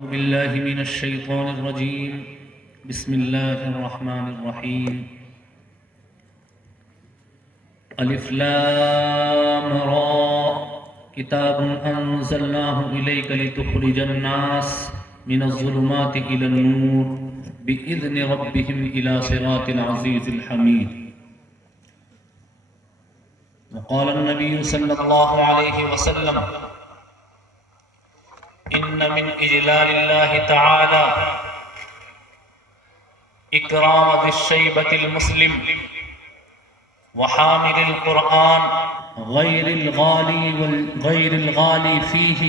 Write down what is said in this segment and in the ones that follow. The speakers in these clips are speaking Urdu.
بالله من الشيطان الرجيم. بسم الله الرحمن الرحيم. الف لام را كتاب أنزلناه إليك لتخرج الناس من الظلمات إلى النور بإذن ربهم إلى صراط العزيز الحميد. وقال النبي صلى الله عليه وسلم: إن من إجلال الله تعالى إكرام ذي الشيبة المسلم وحامل القرآن غير الغالي فيه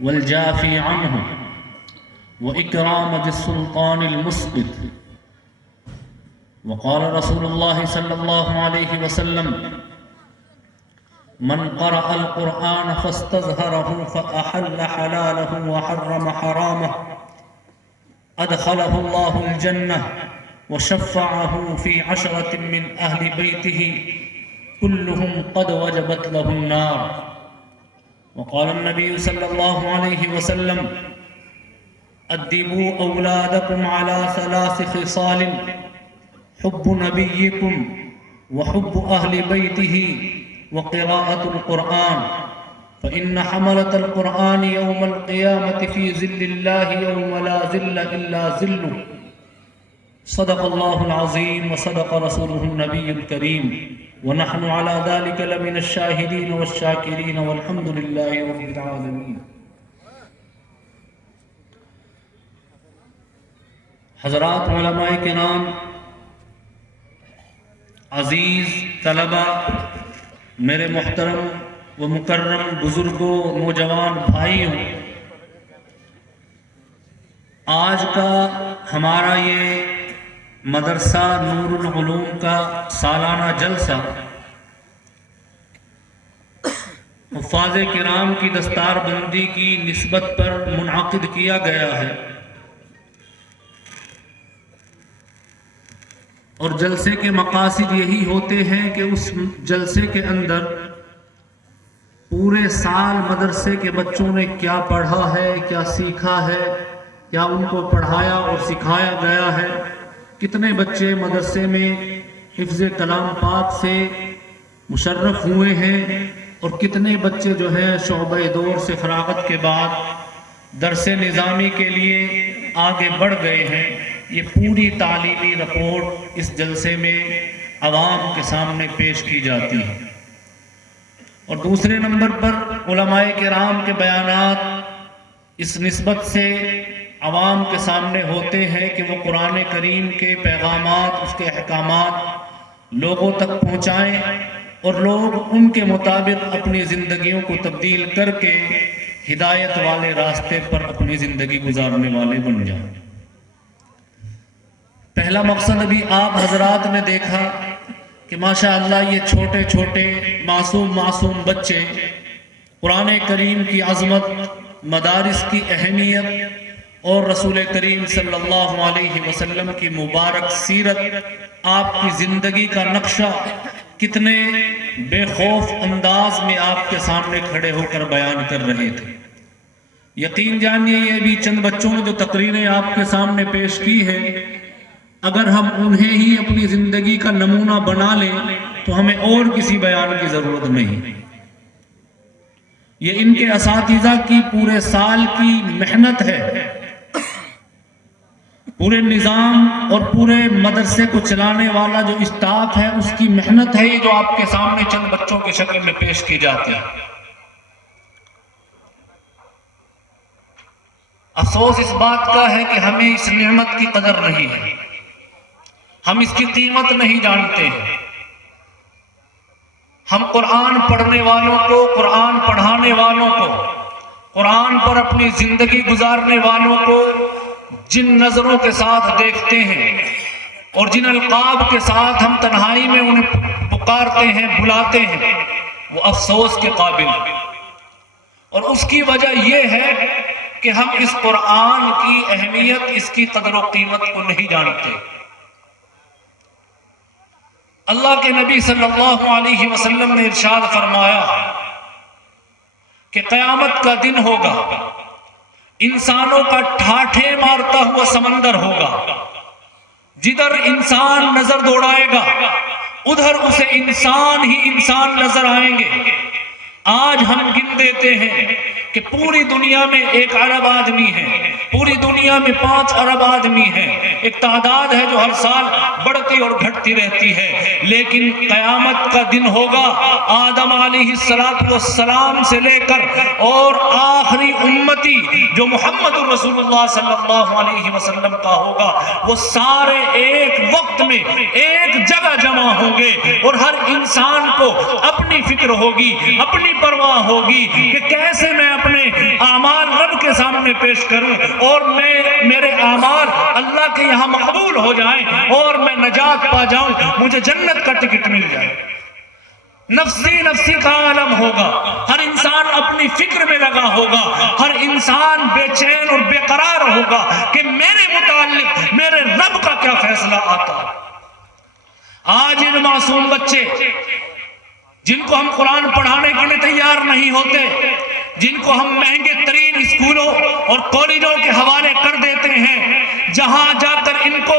والجافي عنه، وإكرام ذي السلطان المسقط. وقال رسول الله صلى الله عليه وسلم: من قرأ القرآن فاستظهره فأحل حلاله وحرم حرامه أدخله الله الجنة وشفعه في 10 من أهل بيته كلهم قد وجبت له النار. وقال النبي صلى الله عليه وسلم: أدبوا أولادكم على 3 خصال: حب نبيكم وحب أهل بيته وقراءة القرآن، فإن حملة القرآن يوم القيامة في ظل الله يوم لا ظل إلا ظله. صدق الله العظيم وصدق رسوله النبي الكريم، ونحن على ذلك لمن الشاهدين والشاكرين والحمد لله رب العالمين. حضرات علماء کرام، عزیز طلبہ، میرے محترم و مکرم بزرگوں، نوجوان بھائیوں، آج کا ہمارا یہ مدرسہ نور العلوم کا سالانہ جلسہ حفاظ کرام کی دستار بندی کی نسبت پر منعقد کیا گیا ہے، اور جلسے کے مقاصد یہی ہوتے ہیں کہ اس جلسے کے اندر پورے سال مدرسے کے بچوں نے کیا پڑھا ہے، کیا سیکھا ہے، کیا ان کو پڑھایا اور سکھایا گیا ہے، کتنے بچے مدرسے میں حفظ کلام پاک سے مشرف ہوئے ہیں، اور کتنے بچے جو ہیں شعبہ دور سے فراغت کے بعد درس نظامی کے لیے آگے بڑھ گئے ہیں. یہ پوری تعلیمی رپورٹ اس جلسے میں عوام کے سامنے پیش کی جاتی ہے. اور دوسرے نمبر پر علماء کرام کے بیانات اس نسبت سے عوام کے سامنے ہوتے ہیں کہ وہ قرآن کریم کے پیغامات، اس کے احکامات لوگوں تک پہنچائیں، اور لوگ ان کے مطابق اپنی زندگیوں کو تبدیل کر کے ہدایت والے راستے پر اپنی زندگی گزارنے والے بن جائیں. پہلا مقصد ابھی آپ حضرات نے دیکھا کہ ماشاءاللہ یہ چھوٹے چھوٹے معصوم بچے قرآن کریم کی عظمت، مدارس کی اہمیت اور رسول کریم صلی اللہ علیہ وسلم کی مبارک سیرت، آپ کی زندگی کا نقشہ کتنے بے خوف انداز میں آپ کے سامنے کھڑے ہو کر بیان کر رہے تھے. یقین جانیے یہ بھی چند بچوں نے جو تقریریں آپ کے سامنے پیش کی ہے، اگر ہم انہیں ہی اپنی زندگی کا نمونہ بنا لیں تو ہمیں اور کسی بیان کی ضرورت نہیں. یہ ان کے اساتذہ کی پورے سال کی محنت ہے، پورے نظام اور پورے مدرسے کو چلانے والا جو اسٹاف ہے اس کی محنت ہے، یہ جو آپ کے سامنے چند بچوں کی شکل میں پیش کی جاتی ہے. افسوس اس بات کا ہے کہ ہمیں اس نعمت کی قدر نہیں ہے، ہم اس کی قیمت نہیں جانتے ہیں. ہم قرآن پڑھنے والوں کو، قرآن پڑھانے والوں کو، قرآن پر اپنی زندگی گزارنے والوں کو جن نظروں کے ساتھ دیکھتے ہیں اور جن القاب کے ساتھ ہم تنہائی میں انہیں پکارتے ہیں، بلاتے ہیں، وہ افسوس کے قابل ہیں. اور اس کی وجہ یہ ہے کہ ہم اس قرآن کی اہمیت، اس کی قدر و قیمت کو نہیں جانتے. اللہ کے نبی صلی اللہ علیہ وسلم نے ارشاد فرمایا کہ قیامت کا دن ہوگا، انسانوں کا ٹھاٹھے مارتا ہوا سمندر ہوگا. جدھر انسان نظر دوڑائے گا ادھر اسے انسان ہی انسان نظر آئیں گے. آج ہم گن دیتے ہیں کہ پوری دنیا میں 1 ارب آدمی ہے، پوری دنیا میں 5 ارب آدمی ہیں. ایک تعداد ہے جو ہر سال بڑھتی اور گھٹتی رہتی ہے. لیکن قیامت کا دن ہوگا، آدم علیہ السلام سے لے کر اور آخری امتی جو محمد رسول اللہ صلی اللہ علیہ وسلم کا ہوگا، وہ سارے ایک وقت میں ایک جگہ جمع ہوں گے. اور ہر انسان کو اپنی فکر ہوگی، اپنی پرواہ ہوگی کہ کیسے میں اپنے اعمال رب کے سامنے پیش کروں اور میرے اعمال اللہ کے یہاں مقبول ہو جائیں اور میں نجات پا جاؤں، مجھے جنت کا ٹکٹ مل جائے. نفسی نفسی کا عالم ہوگا، ہر انسان اپنی فکر میں لگا ہوگا، ہر انسان بے چین اور بے قرار ہوگا کہ میرے متعلق میرے رب کا کیا فیصلہ آتا. آج ان معصوم بچے جن کو ہم قرآن پڑھانے کے لیے تیار نہیں ہوتے، جن کو ہم مہنگے ترین اسکولوں اور کالجوں کے حوالے کر دیتے ہیں، جہاں جا کر ان کو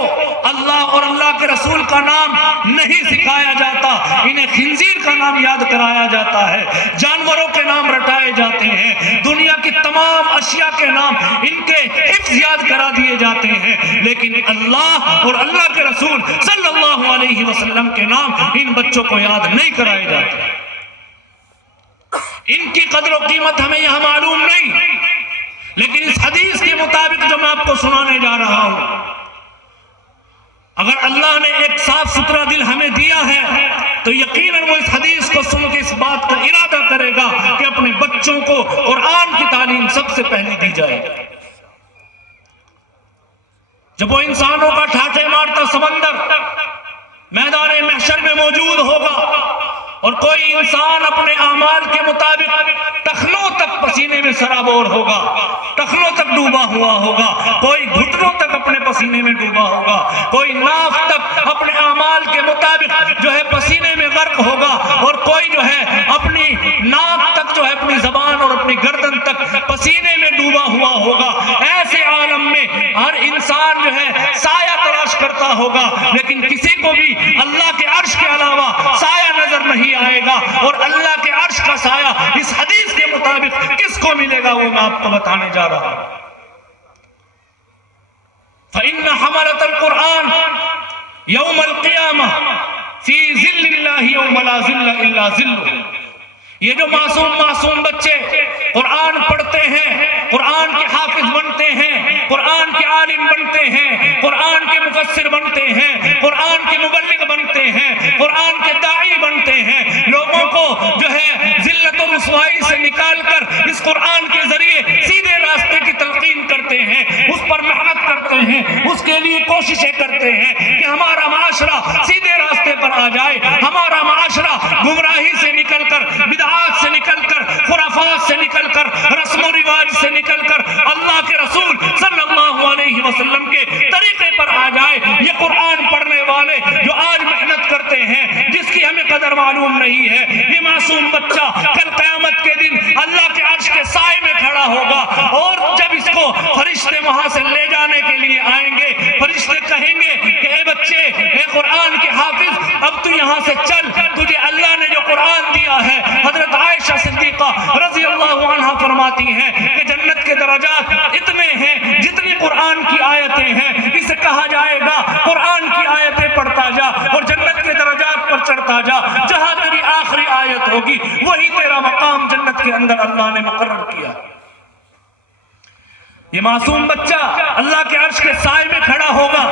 اللہ اور اللہ کے رسول کا نام نہیں سکھایا جاتا، انہیں خنزیر کا نام یاد کرایا جاتا ہے، جانوروں کے نام رٹائے جاتے ہیں، دنیا کی تمام اشیاء کے نام ان کے حفظ یاد کرا دیے جاتے ہیں. لیکن اللہ اور اللہ کے رسول صلی اللہ علیہ وسلم کے نام ان بچوں کو یاد نہیں کرائے جاتے. ان کی قدر و قیمت ہمیں یہاں معلوم نہیں. لیکن اس حدیث کے مطابق جو میں آپ کو سنانے جا رہا ہوں، اگر اللہ نے ایک صاف ستھرا دل ہمیں دیا ہے تو یقیناً وہ اس حدیث کو سن کے اس بات کا ارادہ کرے گا کہ اپنے بچوں کو قرآن کی تعلیم سب سے پہلے دی جائے. جب وہ انسانوں کا ٹھاٹھے مارتا سمندر میدان محشر میں موجود ہوگا اور کوئی انسان اپنے اعمال کے مطابق ٹخنوں تک پسینے میں سرابور ہوگا، ٹخنوں تک ڈوبا ہوا ہوگا، کوئی گھٹنوں تک اپنے پسینے میں ڈوبا ہوگا، کوئی ناف تک اپنے اعمال کے مطابق جو ہے پسینے میں غرق ہوگا، اور کوئی جو ہے اپنی ناک تک جو ہے اپنی زبان اور اپنی گردن تک پسینے میں ڈوبا ہوا ہوگا. ایسے عالم میں ہر انسان جو ہے سایہ تلاش کرتا ہوگا، لیکن کسی کو بھی اللہ کے عرش کے علاوہ سایہ نظر نہیں آئے گا. اور اللہ کے عرش کا سایہ اس حدیث کے مطابق کس کو ملے گا وہ میں آپ کو بتانے جا رہا ہوں. فَإِنَّ حَمَلَةَ الْقُرْآنِ يَوْمَ الْقِيَامَةِ فِي ظِلِّ اللَّهِ يَوْمَ لَا ظِلَّ إِلَّا ظِلُّهُ. یہ جو معصوم بچے قرآن پڑھتے ہیں، قرآن کے حافظ بنتے ہیں، قرآن کے عالم بنتے ہیں، قرآن کے مفسر بنتے ہیں، قرآن کے مبلغ بنتے ہیں، قرآن کے داعی بنتے ہیں، لوگوں کو جو ہے ذلت و رسوائی سے نکال کر اس قرآن کے ذریعے سیدھے راستے کی تلقین کرتے ہیں، اس پر محنت کرتے ہیں، اس کے لیے کوششیں کرتے ہیں کہ ہمارا معاشرہ سیدھے راستے پر آ جائے، ہمارا معاشرہ گمراہی سے نکل کر، بدعات سے نکل کر، خرافات سے نکل کر، رسم و رواج سے نکل کر اللہ کے رسول صلی اللہ علیہ وسلم کے طریقے پر آ جائے. یہ قرآن پڑھنے والے جو آج محنت کرتے ہیں، جس کی ہمیں قدر معلوم نہیں ہے، یہ معصوم بچہ کل قیامت کے دن اللہ کے عرش کے سائے میں کھڑا ہوگا، اور جب اس کو فرشتے وہاں سے لے جانے کے لیے آئیں گے، فرشتے کہیں گے کہ اے بچے، اے قرآن کے حافظ، اب تو یہاں سے چل، تجھے اللہ نے جو قرآن دیا ہے. حضرت عائشہ صدیقہ رضی اللہ عنہ فرماتی ہیں کہ جنت کے درجات اتنے ہیں جتنی قرآن کی آیتیں ہیں. اسے کہا جائے گا قرآن کی آیتیں پڑھتا جا اور جنت کے درجات پر چڑھتا جا، جہاں تیری آخری آیت ہوگی وہی تیرا مقام جنت کے اندر اللہ نے مقرر کیا. یہ معصوم بچہ اللہ کے عرش کے سائے میں کھڑا ہوگا،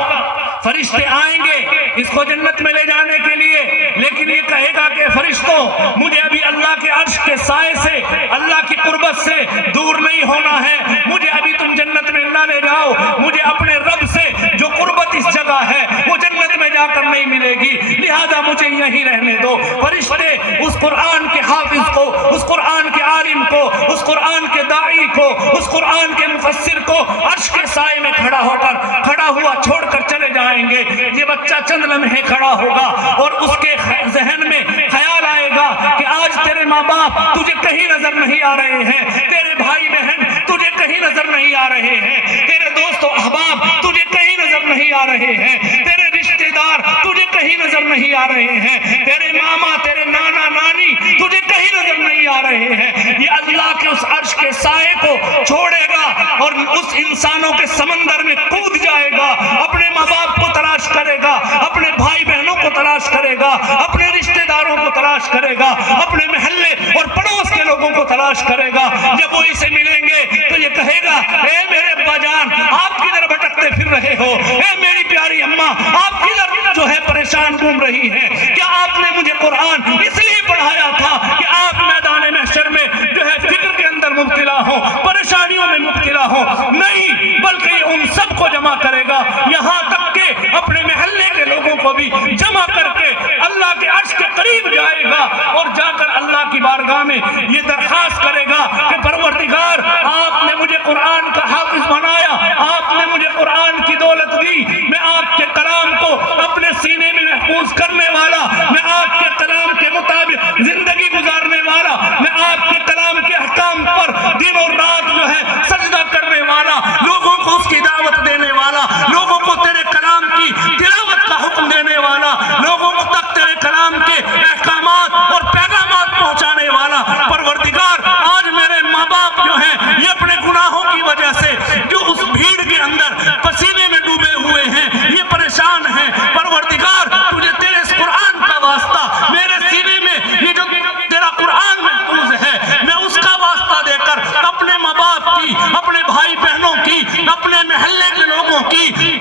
فرشتے آئیں گے اس کو جنت میں لے جانے کے لیے، لیکن یہ کہے گا کہ فرشتوں، مجھے ابھی اللہ کے عرش کے سائے سے، اللہ کی قربت سے دور نہیں ہونا ہے، مجھے ابھی تم جنت میں نہ لے جاؤ، مجھے اپنے رب سے جو قربت اس جگہ ہے وہ جنت میں جا کر نہیں ملے گی، لہذا مجھے یہیں رہنے دو. فرشتے اس قرآن کے حافظ کو، اس قرآن کے عالم کو، اس قرآن کے داعی کو، اس قرآن کے مفسر کو عرش کے سائے میں کھڑا ہوا چھوڑ کر چلے جائیں گے. یہ بچہ چند لمحے کھڑا ہوگا اور اس کے ذہن میں خیال آئے گا کہ آج تیرے ماں باپ تجھے کہیں نظر نہیں آ رہے ہیں، تیرے بھائی بہن تجھے کہیں کہیں نظر نہیں آ رہے ہیں، تیرے دوست و احباب تجھے کہیں نظر نہیں آ رہے ہیں، تیرے رشتہ دار تجھے کہیں نظر نہیں آ رہے ہیں، تیرے ماما تیرے نانا نانی تجھے کہیں نظر نہیں آ رہے ہیں۔ یہ اللہ کے اس عرش کے سائے کو چھوڑے گا اور اس انسانوں کے سمندر میں کود جائے گا، اپنے ماں باپ کو تلاش کرے گا، اپنے بھائی بہنوں کو تلاش کرے گا، اپنے رشتہ داروں کو تلاش کرے گا، اپنے محلے اور پڑوس کے لوگوں کو تلاش کرے گا۔ جب وہ اسے ملیں گے تو یہ کہے گا، اے میرے ابا جان آپ کدھر بھٹکتے پھر رہے ہو، اے میری پیاری اماں آپ کدھر جو ہے پریشان گھوم رہی ہیں، کیا آپ نے مجھے قرآن اس لیے پڑھایا تھا کہ آپ میدان محشر میں جو ہے فکر کے اندر مبتلا ہو، پریشانیوں میں مبتلا ہو؟ نہیں، بلکہ یہ ان سب کو جمع کرے گا، یہاں تک کہ اپنے محلے کے لوگوں کو بھی جمع کر کے اللہ کے عرش کے قریب جائے گا اور جا کر اللہ کی بارگاہ میں یہ درخواست کرے گا کہ پروردگار آپ نے مجھے قرآن کا حافظ بنایا، آپ نے مجھے قرآن کی دولت دی، میں آپ کے کلام کو اپنے سینے میں محفوظ کرنے والا، میں آپ کے کلام کے مطابق زندگی گزارنے والا، میں آپ کے کلام کے احکام پر دن اور رات جو ہے سجدہ کرنے والا، لوگوں کو اس کی دعوت دینے والا، لوگوں کو تیرے کلام کی تلاوت کا حکم دینے والا، لوگوں کو تک تیرے کلام کے احکامات اور پیغامات پہنچانے والا۔ پروردگار آج میرے ماں باپ جو ہیں یہ اپنے گناہوں کی وجہ سے جو اس بھیڑ کے اندر پسینے میں ڈوبے ہوئے ہیں، یہ پریشان ہیں، پروردگار تجھے تیرے اس قرآن کا واسطہ میرے سینے میں یہ جو تیرا قرآن محفوظ ہے میں اس کا واسطہ دے کر اپنے ماں باپ کی، اپنے بھائی بہنوں کی، اپنے محلے کے لوگوں کی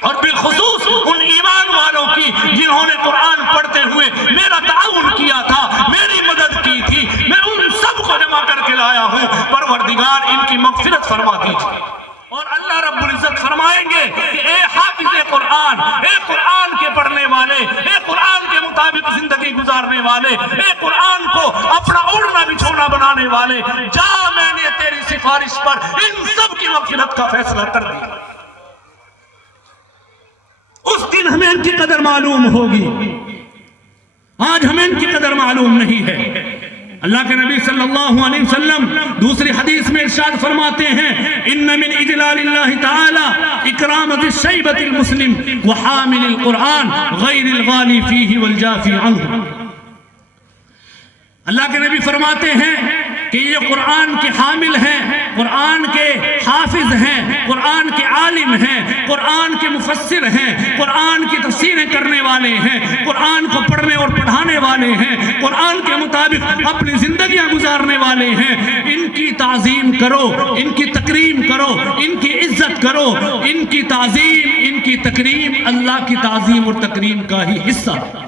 اور بالخصوص ان ایمان والوں کی جنہوں نے قرآن پڑھتے ہوئے میرا تعاون کیا تھا، میری مدد کی تھی، میں ان سب کو جمع کر کے لایا ہوں۔ پروردگار ان کی مغفرت فرما دیجیے۔ اور اللہ رب العزت فرمائیں گے کہ اے حافظ قرآن، اے قرآن کے پڑھنے والے، اے قرآن کے مطابق زندگی گزارنے والے، اے قرآن کو اپنا اڑنا بچھونا بنانے والے، جا میں نے تیری سفارش پر ان سب کی مغفرت کا فیصلہ کر دیا۔ اس دن ہمیں ان کی قدر معلوم ہوگی، آج ہمیں ان کی قدر معلوم نہیں ہے۔ اللہ کے نبی صلی اللہ علیہ وسلم دوسری حدیث میں ارشاد فرماتے ہیں، ان من اجلال اللہ تعالی اکرام ذی الشیبۃ المسلم وحامل القرآن غیر الغالی فیہ والجافی عنہ۔ اللہ کے نبی فرماتے ہیں کہ یہ قرآن کے حامل ہیں، قرآن کے حافظ ہیں، قرآن کے عالم ہیں، قرآن کے مفسر ہیں، قرآن کی تفسیریں کرنے والے ہیں، قرآن کو پڑھنے اور پڑھانے والے ہیں، قرآن کے مطابق اپنی زندگیاں گزارنے والے ہیں۔ ان کی تعظیم کرو، ان کی تکریم کرو، ان کی عزت کرو۔ ان کی تعظیم، ان کی تکریم اللہ کی تعظیم اور تکریم کا ہی حصہ ہے۔